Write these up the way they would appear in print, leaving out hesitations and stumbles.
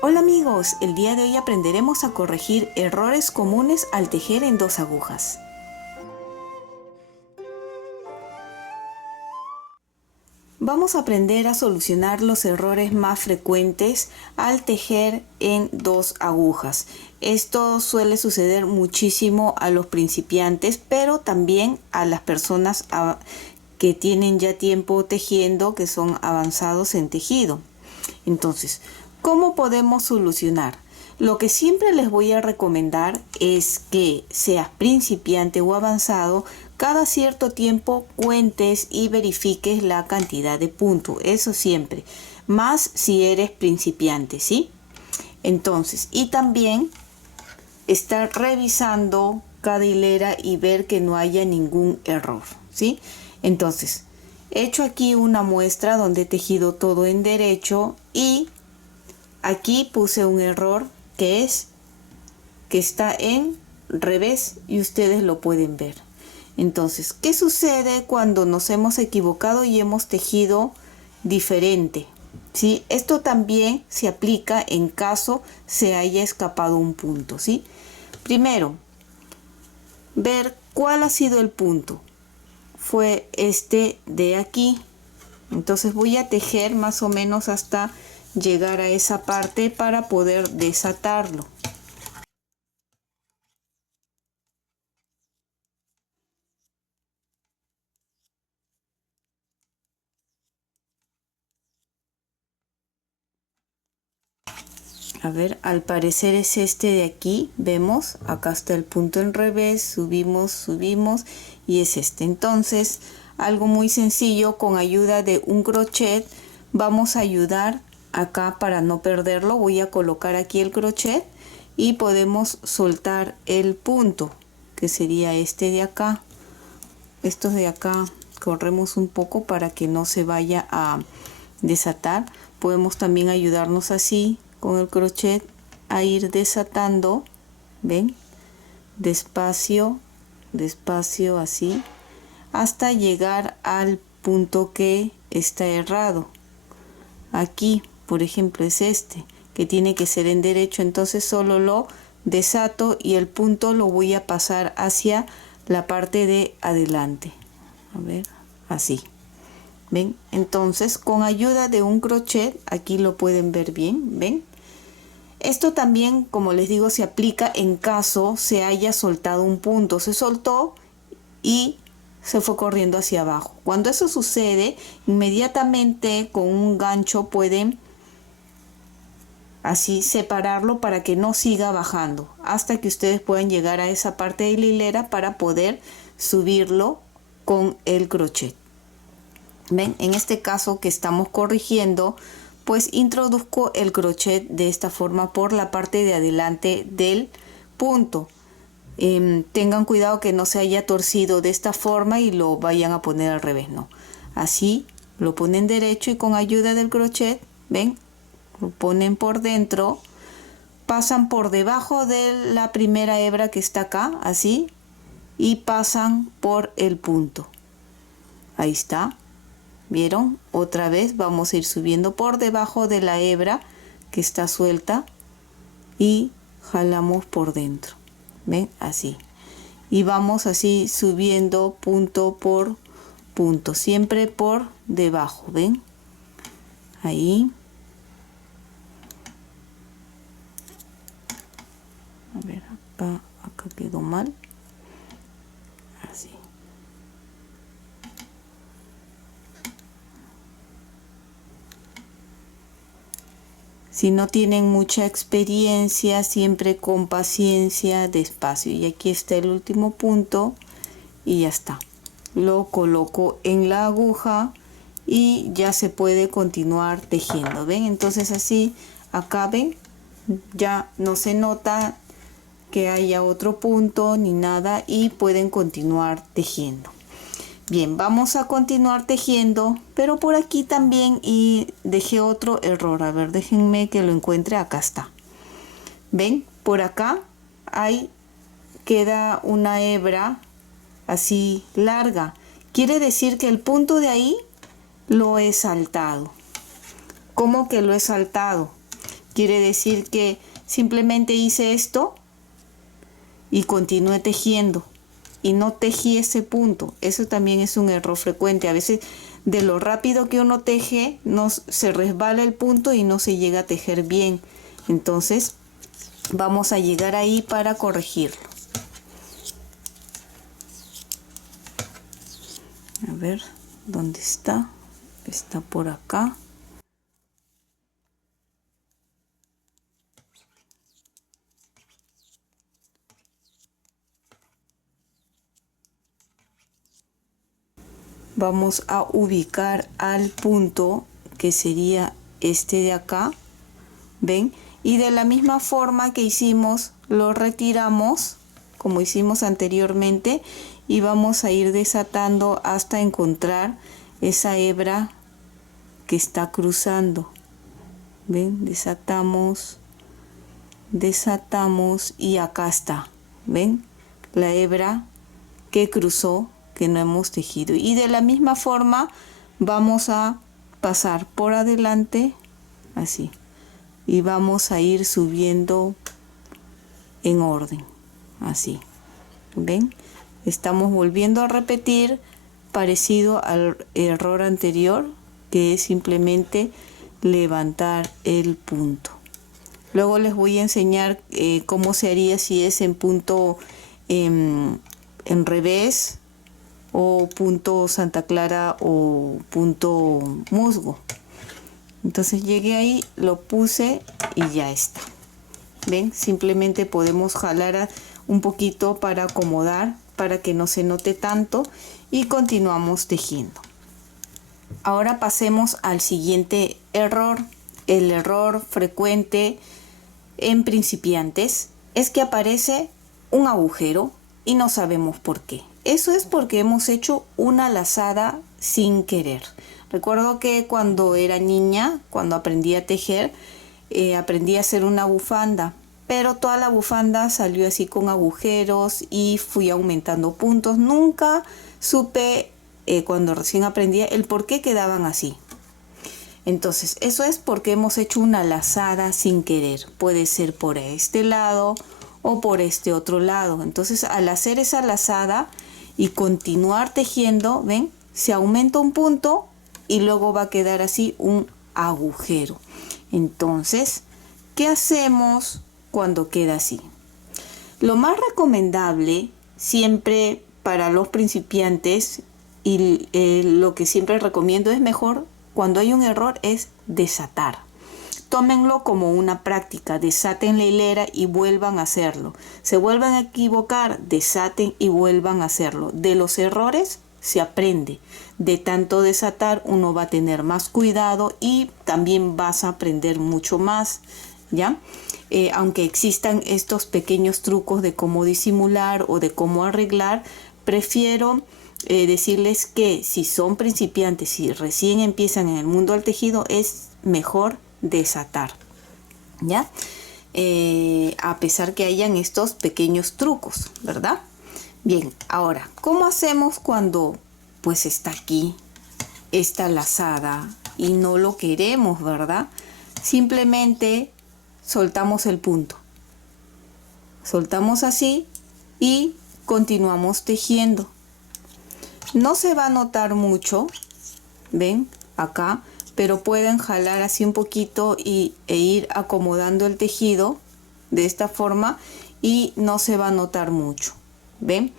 Hola amigos, el día de hoy aprenderemos a corregir errores comunes al tejer en dos agujas. Vamos a aprender a solucionar los errores más frecuentes al tejer en dos agujas. Esto suele suceder muchísimo a los principiantes, pero también a las personas que tienen ya tiempo tejiendo, que son avanzados en tejido. Entonces, ¿cómo podemos solucionar? Lo que siempre les voy a recomendar es que seas principiante o avanzado, cada cierto tiempo cuentes y verifiques la cantidad de puntos. Eso siempre. Más si eres principiante, ¿sí? Entonces, y también estar revisando cada hilera y ver que no haya ningún error, ¿sí? Entonces, he hecho aquí una muestra donde he tejido todo en derecho y aquí puse un error que está en revés y ustedes lo pueden ver. Entonces, ¿qué sucede cuando nos hemos equivocado y hemos tejido diferente? ¿Sí? Esto también se aplica en caso se haya escapado un punto, ¿sí? Primero, ver cuál ha sido el punto. Fue este de aquí. Entonces voy a tejer más o menos hasta llegar a esa parte para poder desatarlo. A ver, al parecer es este de aquí. Vemos, acá está el punto en revés, subimos y es este. Entonces, algo muy sencillo, con ayuda de un crochet vamos a ayudar acá para no perderlo. Voy a colocar aquí el crochet y podemos soltar el punto, que sería este de acá. Estos de acá corremos un poco para que no se vaya a desatar. Podemos también ayudarnos así con el crochet a ir desatando, ven, despacio, despacio, así, hasta llegar al punto que está errado. Aquí, por ejemplo, es este, que tiene que ser en derecho, entonces solo lo desato y el punto lo voy a pasar hacia la parte de adelante. A ver, así. ¿Ven? Entonces, con ayuda de un crochet, aquí lo pueden ver bien, ¿ven? Esto también, como les digo, se aplica en caso se haya soltado un punto. Se soltó y se fue corriendo hacia abajo. Cuando eso sucede, inmediatamente con un gancho pueden así separarlo para que no siga bajando hasta que ustedes puedan llegar a esa parte de la hilera para poder subirlo con el crochet. ¿Ven? En este caso que estamos corrigiendo, pues introduzco el crochet de esta forma por la parte de adelante del punto. Tengan cuidado que no se haya torcido de esta forma y lo vayan a poner al revés, no. Así lo ponen derecho y con ayuda del crochet, ven, lo ponen por dentro, pasan por debajo de la primera hebra que está acá, así, y pasan por el punto. Ahí está. ¿Vieron? Otra vez vamos a ir subiendo por debajo de la hebra que está suelta y jalamos por dentro. ¿Ven? Así. Y vamos así subiendo punto por punto, siempre por debajo. ¿Ven? Ahí. A ver, acá quedó mal. Así. Si no tienen mucha experiencia, siempre con paciencia, despacio. Y aquí está el último punto y ya está. Lo coloco en la aguja y ya se puede continuar tejiendo. ¿Ven? Entonces así, acá ven, ya no se nota que haya otro punto ni nada y pueden continuar tejiendo. Bien, vamos a continuar tejiendo, pero por aquí también y dejé otro error. A ver, déjenme que lo encuentre. Acá está. ¿Ven? Por acá queda una hebra así larga. Quiere decir que el punto de ahí lo he saltado. ¿Cómo que lo he saltado? Quiere decir que simplemente hice esto y continué tejiendo y no tejí ese punto. Eso también es un error frecuente. A veces de lo rápido que uno teje, se resbala el punto y no se llega a tejer bien. Entonces vamos a llegar ahí para corregirlo. A ver, ¿dónde está? Está por acá. Vamos a ubicar al punto que sería este de acá, ¿ven? Y de la misma forma que hicimos, lo retiramos como hicimos anteriormente y vamos a ir desatando hasta encontrar esa hebra que está cruzando. ¿Ven? Desatamos y acá está. ¿Ven? La hebra que cruzó, que no hemos tejido. Y de la misma forma vamos a pasar por adelante, así. Y vamos a ir subiendo en orden, así. ¿Ven? Estamos volviendo a repetir parecido al error anterior, que es simplemente levantar el punto. Luego les voy a enseñar cómo se haría si es en punto en revés o punto Santa Clara o punto musgo. Entonces llegué ahí, lo puse y ya está. ¿Ven? Simplemente podemos jalar un poquito para acomodar, para que no se note tanto y continuamos tejiendo. Ahora pasemos al siguiente error. El error frecuente en principiantes es que aparece un agujero y no sabemos por qué. Eso es porque hemos hecho una lazada sin querer. Recuerdo que cuando era niña, cuando aprendí a tejer, aprendí a hacer una bufanda, pero toda la bufanda salió así con agujeros y fui aumentando puntos. Nunca supe cuando recién aprendí el por qué quedaban así. Entonces eso es porque hemos hecho una lazada sin querer. Puede ser por este lado o por este otro lado. Entonces al hacer esa lazada y continuar tejiendo, ven, se aumenta un punto y luego va a quedar así un agujero. Entonces, ¿qué hacemos cuando queda así? Lo más recomendable siempre para los principiantes y lo que siempre recomiendo es mejor cuando hay un error es desatar. Tómenlo como una práctica, desaten la hilera y vuelvan a hacerlo. Se vuelvan a equivocar, desaten y vuelvan a hacerlo. De los errores se aprende. De tanto desatar uno va a tener más cuidado y también vas a aprender mucho más, ¿ya? Aunque existan estos pequeños trucos de cómo disimular o de cómo arreglar, prefiero decirles que si son principiantes, si recién empiezan en el mundo del tejido, es mejor desatar, ¿ya? A pesar que hayan estos pequeños trucos, ¿verdad? Bien, ahora, ¿cómo hacemos cuando pues está aquí esta lazada y no lo queremos, ¿verdad? Simplemente soltamos el punto. Soltamos así y continuamos tejiendo. No se va a notar mucho, ¿ven? Acá, pero pueden jalar así un poquito e ir acomodando el tejido de esta forma y no se va a notar mucho, ¿ven?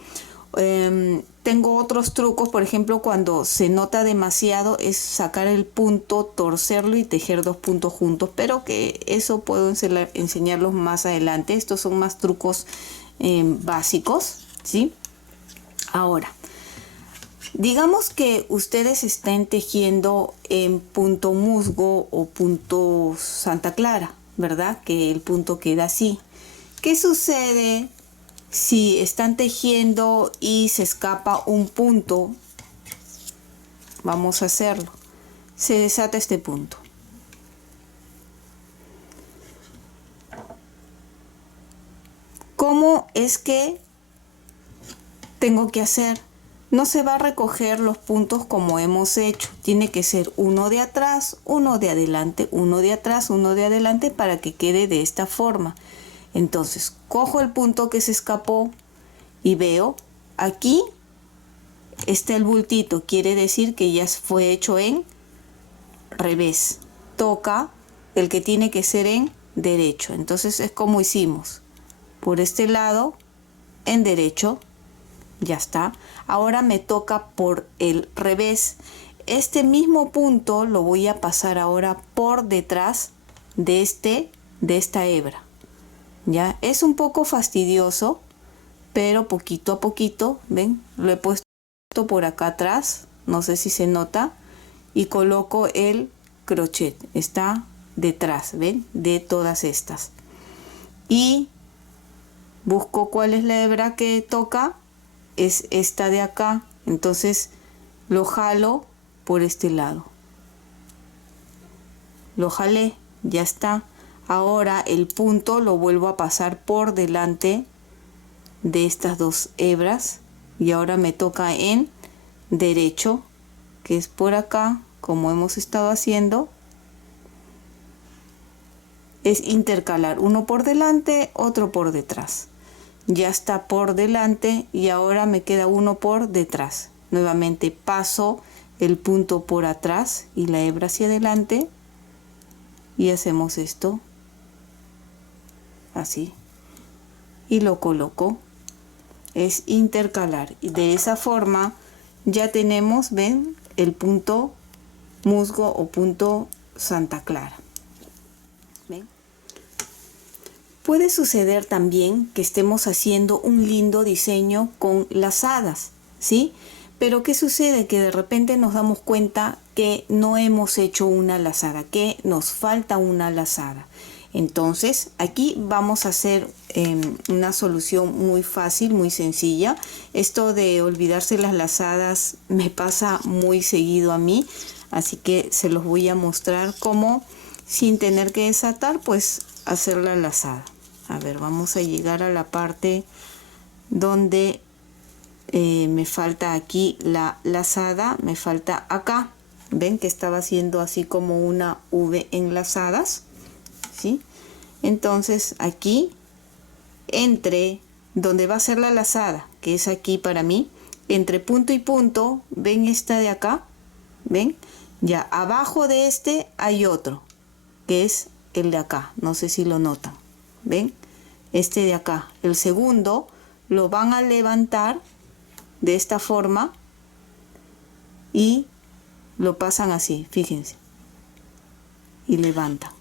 Tengo otros trucos, por ejemplo, cuando se nota demasiado es sacar el punto, torcerlo y tejer dos puntos juntos, pero que eso puedo enseñarlos más adelante. Estos son más trucos básicos, ¿sí? Ahora, digamos que ustedes estén tejiendo en punto musgo o punto Santa Clara, ¿verdad? Que el punto queda así. ¿Qué sucede si están tejiendo y se escapa un punto? Vamos a hacerlo. Se desata este punto. ¿Cómo es que tengo que hacer? no se va a recoger los puntos como hemos hecho. Tiene que ser uno de atrás, uno de adelante, uno de atrás, uno de adelante para que quede de esta forma. Entonces, cojo el punto que se escapó y veo aquí está el bultito. Quiere decir que ya fue hecho en revés. Toca el que tiene que ser en derecho. Entonces es como hicimos. Por este lado, en derecho. Ya está. Ahora me toca por el revés. Este mismo punto lo voy a pasar ahora por detrás de esta hebra. Ya es un poco fastidioso, pero poquito a poquito, ven, lo he puesto por acá atrás, no sé si se nota, y coloco el crochet. Está detrás, ven, de todas estas. Y busco cuál es la hebra que toca. Es esta de acá, entonces lo jalo por este lado, lo jalé, ya está. Ahora el punto lo vuelvo a pasar por delante de estas dos hebras y ahora me toca en derecho, que es por acá, como hemos estado haciendo. Es intercalar, uno por delante, otro por detrás. Ya está por delante y ahora me queda uno por detrás. Nuevamente paso el punto por atrás y la hebra hacia adelante y hacemos esto así y lo coloco. Es intercalar y de esa forma ya tenemos, ven, el punto musgo o punto Santa Clara. ¿Ven? Puede suceder también que estemos haciendo un lindo diseño con lazadas, ¿sí? Pero ¿qué sucede? Que de repente nos damos cuenta que no hemos hecho una lazada, que nos falta una lazada. Entonces, aquí vamos a hacer una solución muy fácil, muy sencilla. Esto de olvidarse las lazadas me pasa muy seguido a mí, así que se los voy a mostrar cómo, sin tener que desatar, pues hacer la lazada. A ver, vamos a llegar a la parte donde me falta aquí la lazada, me falta acá. Ven que estaba haciendo así como una V enlazadas, ¿sí? Entonces aquí, entre donde va a ser la lazada, que es aquí para mí, entre punto y punto, ven esta de acá, ven, ya abajo de este hay otro, que es el de acá, no sé si lo notan. ¿Ven? Este de acá, el segundo, lo van a levantar de esta forma y lo pasan así, fíjense. Y levantan.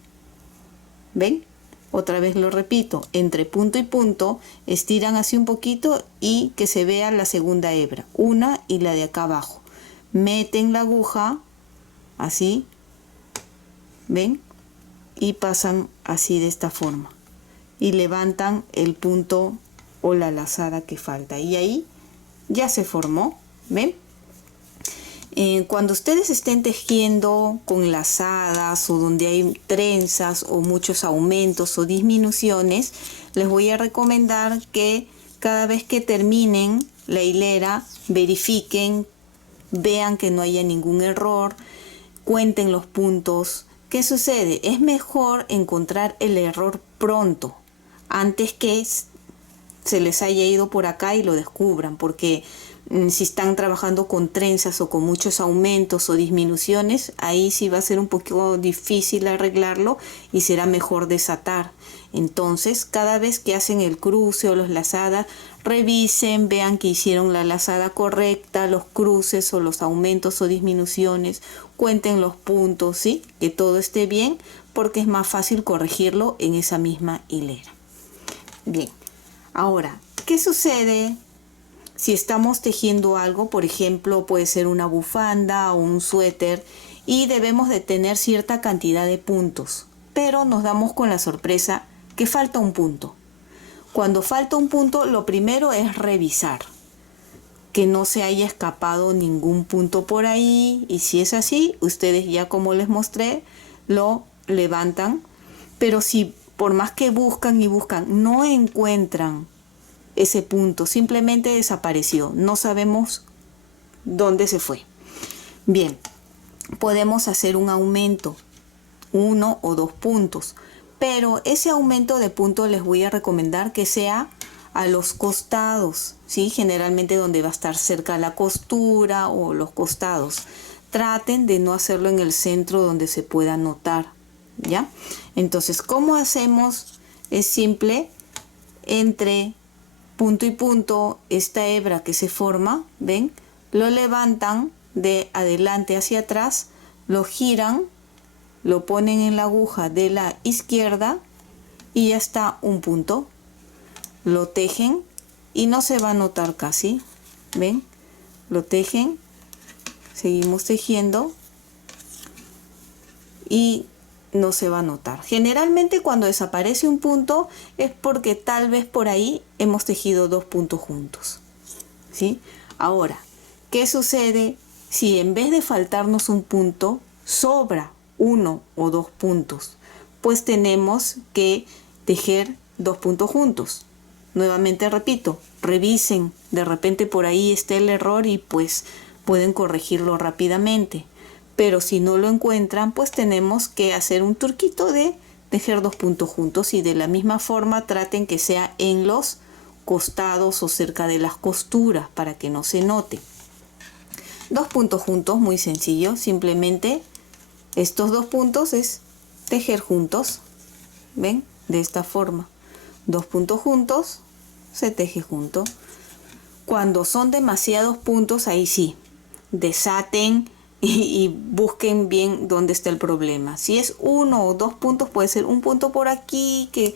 ¿Ven? Otra vez lo repito, entre punto y punto, estiran así un poquito y que se vea la segunda hebra. Una y la de acá abajo. Meten la aguja, así, ¿ven? Y pasan así de esta forma. Y levantan el punto o la lazada que falta y ahí ya se formó. ¿Ven? Cuando ustedes estén tejiendo con lazadas o donde hay trenzas o muchos aumentos o disminuciones, les voy a recomendar que cada vez que terminen la hilera verifiquen, vean que no haya ningún error, cuenten los puntos. ¿Qué sucede? Es mejor encontrar el error pronto, antes que se les haya ido por acá y lo descubran, porque si están trabajando con trenzas o con muchos aumentos o disminuciones, ahí sí va a ser un poquito difícil arreglarlo y será mejor desatar. Entonces, cada vez que hacen el cruce o las lazadas, revisen, vean que hicieron la lazada correcta, los cruces o los aumentos o disminuciones, cuenten los puntos, ¿sí? Que todo esté bien, porque es más fácil corregirlo en esa misma hilera. Bien, ahora, ¿qué sucede si estamos tejiendo algo? Por ejemplo, puede ser una bufanda o un suéter y debemos de tener cierta cantidad de puntos, pero nos damos con la sorpresa que falta un punto. Cuando falta un punto, lo primero es revisar que no se haya escapado ningún punto por ahí, y si es así, ustedes ya como les mostré, lo levantan. Pero si por más que buscan y buscan, no encuentran ese punto, simplemente desapareció, no sabemos dónde se fue. Bien, podemos hacer un aumento, 1 o 2 puntos, pero ese aumento de puntos les voy a recomendar que sea a los costados, ¿sí? Generalmente donde va a estar cerca la costura o los costados. Traten de no hacerlo en el centro donde se pueda notar, ¿ya? Entonces, ¿cómo hacemos? Es simple, entre punto y punto, esta hebra que se forma, ¿ven? Lo levantan de adelante hacia atrás, lo giran, lo ponen en la aguja de la izquierda y ya está un punto. Lo tejen y no se va a notar casi, ¿ven? Lo tejen, seguimos tejiendo y no se va a notar. Generalmente cuando desaparece un punto es porque tal vez por ahí hemos tejido 2 puntos juntos, ¿sí? Ahora, ¿qué sucede si en vez de faltarnos un punto sobra 1 o 2 puntos? Pues tenemos que tejer 2 puntos juntos. Nuevamente repito, revisen, de repente por ahí está el error y pues pueden corregirlo rápidamente. Pero si no lo encuentran, pues tenemos que hacer un truquito de tejer 2 puntos juntos y de la misma forma traten que sea en los costados o cerca de las costuras para que no se note. 2 puntos juntos, muy sencillo, simplemente estos 2 puntos es tejer juntos, ¿ven? De esta forma, 2 puntos juntos, se teje junto. Cuando son demasiados puntos, ahí sí, desaten y busquen bien dónde está el problema. Si es 1 o 2 puntos, puede ser un punto por aquí que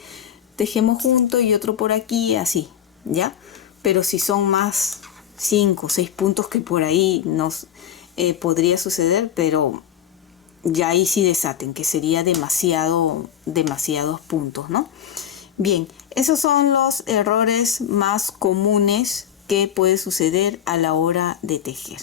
tejemos junto y otro por aquí, así, ¿ya? Pero si son más 5 o 6 puntos, que por ahí nos podría suceder, pero ya ahí sí desaten, que sería demasiados puntos, ¿no? Bien, esos son los errores más comunes que puede suceder a la hora de tejer.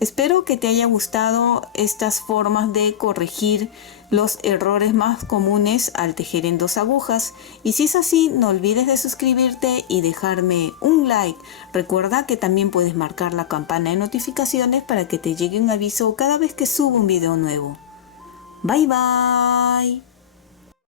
Espero que te haya gustado estas formas de corregir los errores más comunes al tejer en 2 agujas. Y si es así, no olvides de suscribirte y dejarme un like. Recuerda que también puedes marcar la campana de notificaciones para que te llegue un aviso cada vez que subo un video nuevo. Bye bye.